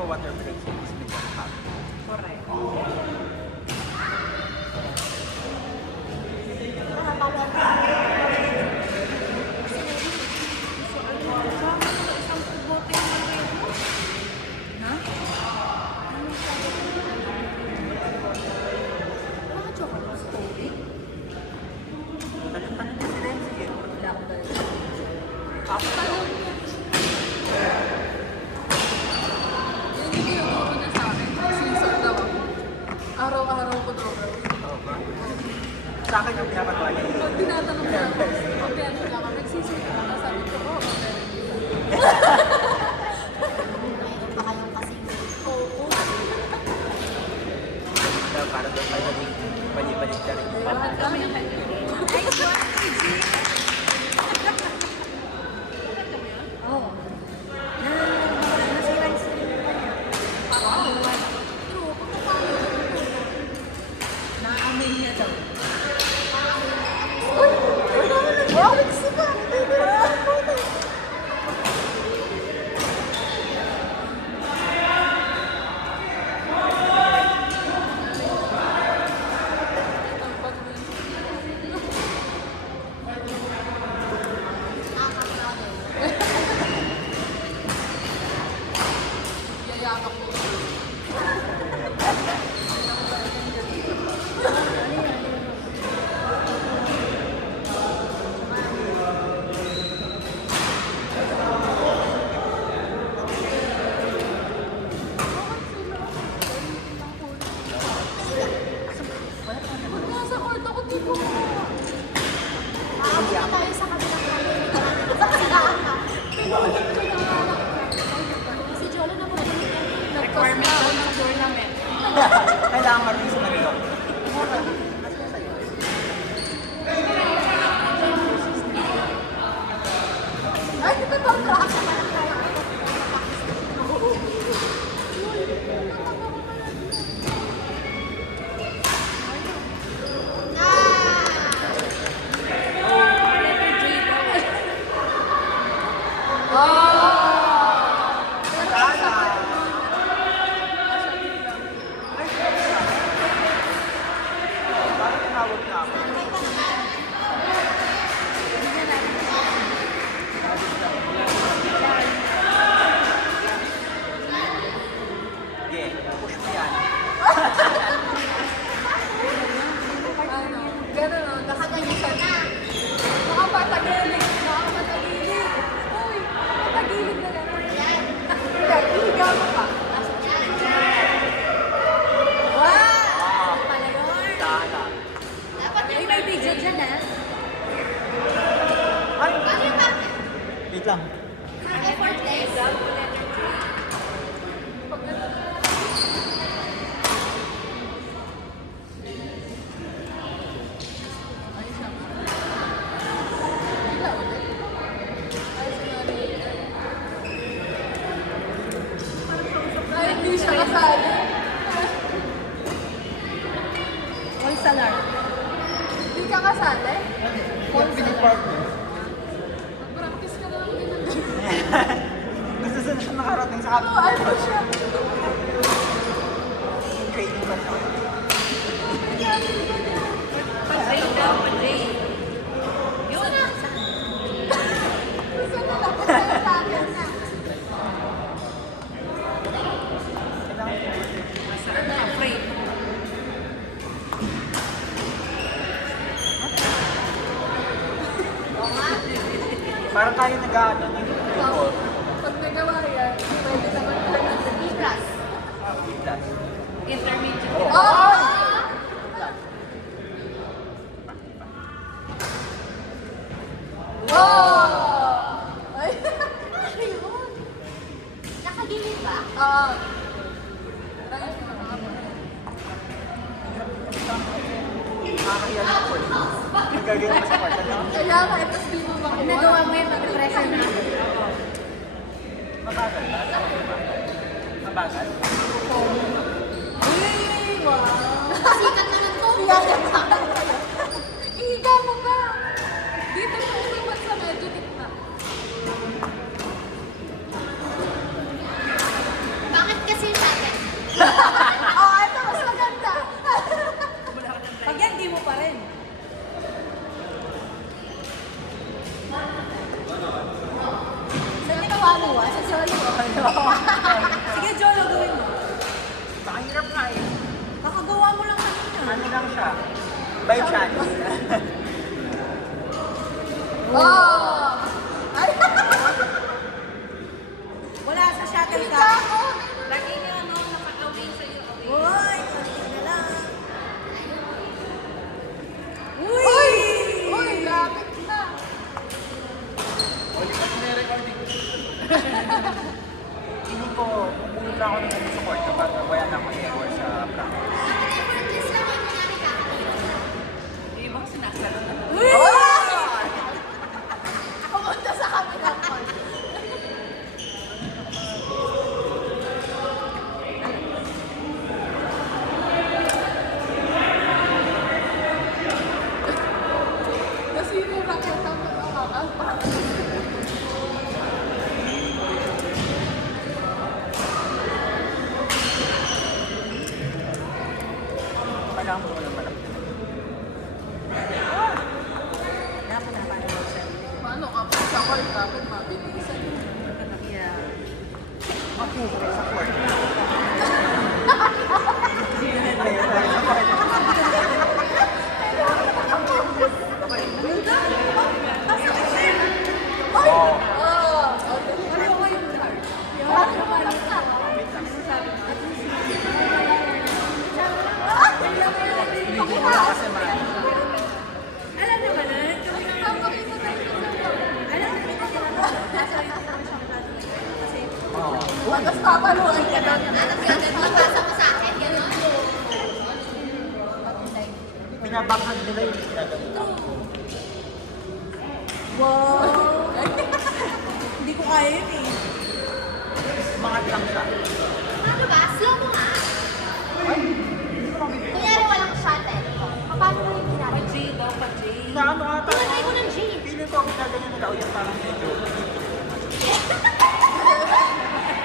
nagwa-water break sa Smith and Cup. Correct. Tanong-tanong din si Renzi eh. Araw-araw ko daw. Oo ba? Sa akin yung pinapatuwa niya. Pag tinatanong na ako, pag ano lang ako, nagsisip ko na sabi ko, oo, meron dito. Mayroon pa kayong kasing Oo. Para doon tayo naging balik-balik ka rin. Lahat kami yung Nice one, PG! Oo. Nasirang naamoy niya daw. Wow! Nagsipa! yayakap mo. Pag nasa court ako, di ko Aamin na tayo sa kabilang kami. Si Jolo na po. requirement daw ng tournament. Kailangan marunong sa Manila. Ay, ito ba ang Parang tinawag na ako. Sige, push mo yan. Gano'n o, nakaganyan na. Makapatagilid. Makapatagilid. Uy, patagilid na lang. Yan. Higa mo pa. Wow! Pala yun. Sana. Dapat yung may video dyan, ha? Ay! Ano yung parang Wait lang. effortless? Ay, hindi siya kasali. All salar. Hindi ka kasali? Yung pinag-partner. Practice ka na lang din. Gusto na siya nakarating sa Oo, ano siya? training pa siya. Ayun daw, Jay. Yun. Gusto na lang kung sa'yo sa akin na. Masarap na afraid. Parang tayo nag-ano ng Tapos, pag nagawa yan, pwede naman tayo. Plus. class. Intermediate. Oh! Wow! Ay! Ano yun? Nakagilid ba? Oo. Parang yung pinaka-ama. Nakakahiya na ako. Nagagawin mo sa part. Kaya nga, tapos di mo makuha. Nagawa mo yun, mag-pressure na. Mabagal ba? Mabagal? Uy! Wow! Sikat na ng to. Ihiga mo ba? Dito mo umiwan sa medyo gitna. Bakit kasi mo, sa solo. Sige, Jolo, gawin mo. Pakahirap nga eh. Nakagawa mo lang kanina. Ano lang siya? By chance. Oh! Ay! Wala sa shuttle ka. Lagi niya, no, nakakawin sa'yo. Uy! Konti na lang. Uy! Uy! Lapit na. Uli ko may recording. Hindi ko, pumunta ako ng support kapag wala na akong error sa practice. Yung ibang sinasalo na. Uy! Pumunta sa kapilang part. Kasi yung makita mo nakakapa. Kailangan mo naman malapit. Dapat na paano mo sa'yo. Paano ka pa sa call? Dapat mabilisan. Yeah. Okay, sa court. Ayun, sa court. Oo. Ano ko yung card? Ano ko yung card? Hindi mo lang kasi man. Alam naman na, alam Oo. Tapos papaluan ka doon. Nabasa mo sa akin, gano'n? Pinabanghag nila yung ginagawa. Wow! Hindi ko kaya yun eh. Mangat lang siya. Ano ba? Slow mo nga. Kunyari walang shuttle. Paano mo yung ginagawa? J daw, pa J. Na ano ata? Tinatry mo ng J. Pili ko, ginaganyan nila o yung parang medyo.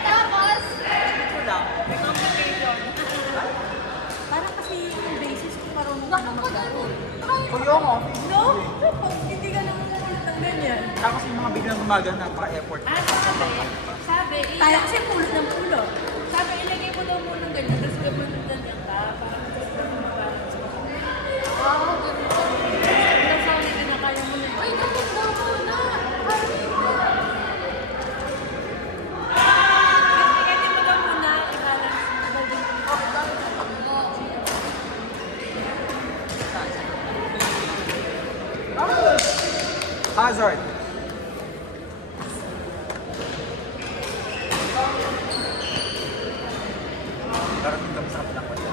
Tapos, Ito lang. May complication. Parang kasi yung basis ko marunong ka na mag-aaral. Kuya mo. No? Pag hindi ka naman ulit ng ganyan. Tapos yung mga biglang gumagan napaka-effort. sabi, Tayo kasi pulot ng pulo. sabi, ilagay mo daw muna ng ganyan, tapos gawin mo ganyan ka, para mabalance mo. Wow, ganun. Tapos sabi ka na kaya mo na. Ay, ganyan daw muna. Ganyan mo daw muna, i-balance mo. Hazard. Darating kami sa kapilang kwento.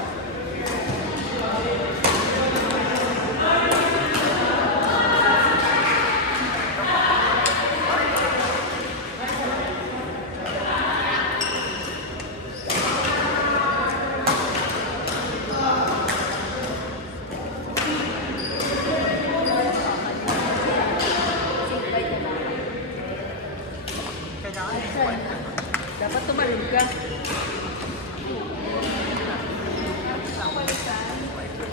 Kailangan Dapat tumalog ka.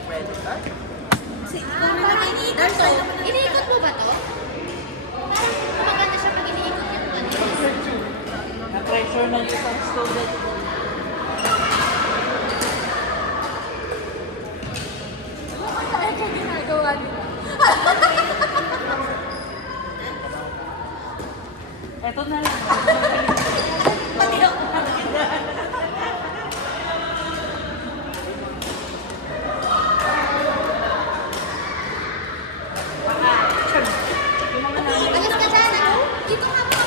pwede ka. Kasi Parang iniikot to. Iniikot mo ba to? Parang maganda siya pag iniikot yung ano. na-pressure na yung isang student. Kaya ko ginagawa nila. Eto na lang. Pati ako. Alas ka dyan, ano? Dito nga po.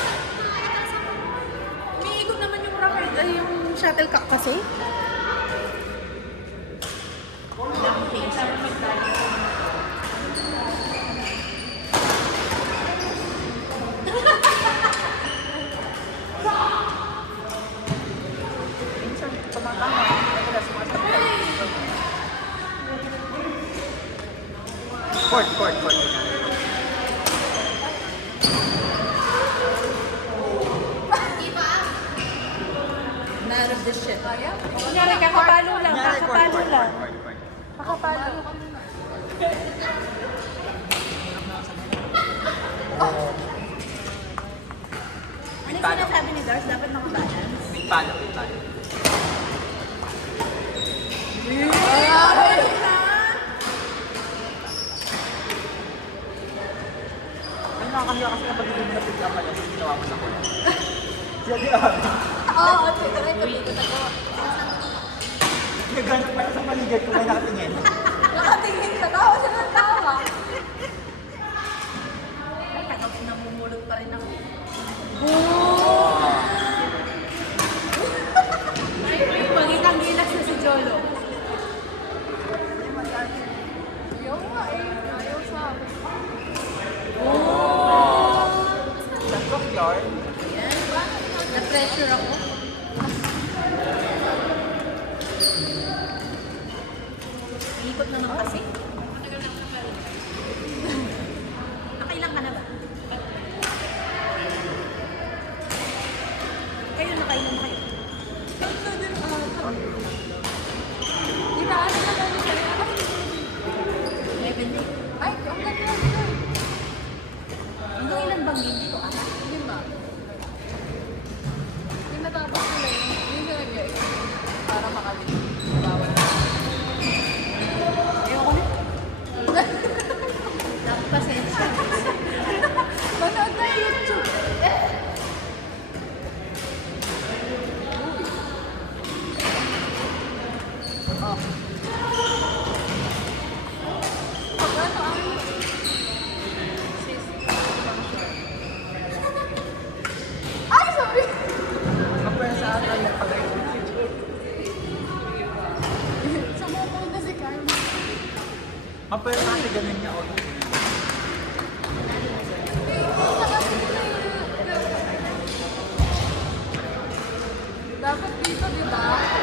Umiikot naman yung rocket, ay yung shuttlecock kasi. Minsan, tumatama. Madalas sumasabi. Court. Diba? None of this shit. Kunyari, kakapalo lang. Kakapalo lang. Kakapalo. Ano Ano yung sinasabi ni Dars? Dapat nakabalance. Big palo, big palo. Ay, nakakahiya kasi kapag hindi mo na-pick up pala, yung ginawa mo sa kuya. Siya di abi. Oo, ito dito tayo. Naghanap pa sa paligid kung may nakatingin. Nakatingin siya, tawa siya ng tawa. Kapag namumulot pa rin ako. Pangitang gilas na si Jolo. Ayaw nga eh. Ayaw sa akin. That's of yard. Ayan. Na-pressure ako. Ikot na naman kasi. Nakailang ka na ba? Kayo nakailan na kayo? Tatlo din ata. Inaano na namin kaya. 11 day. Ay, ang ganda nito. Hanggang ilan bang game dito ka? 5. Yung natapos nila yun siya nag-get. Para makalit. Bawal. Ayoko na. Dapat pasensya. Manood na yung YouTube. Oh. Pagkano ang... Ay, sorry! Kapwersa ata yung pag-ayos. Sumupong na si Carmen. Kapwersa kasi ganun niya. Oh. Dapat dito, di ba?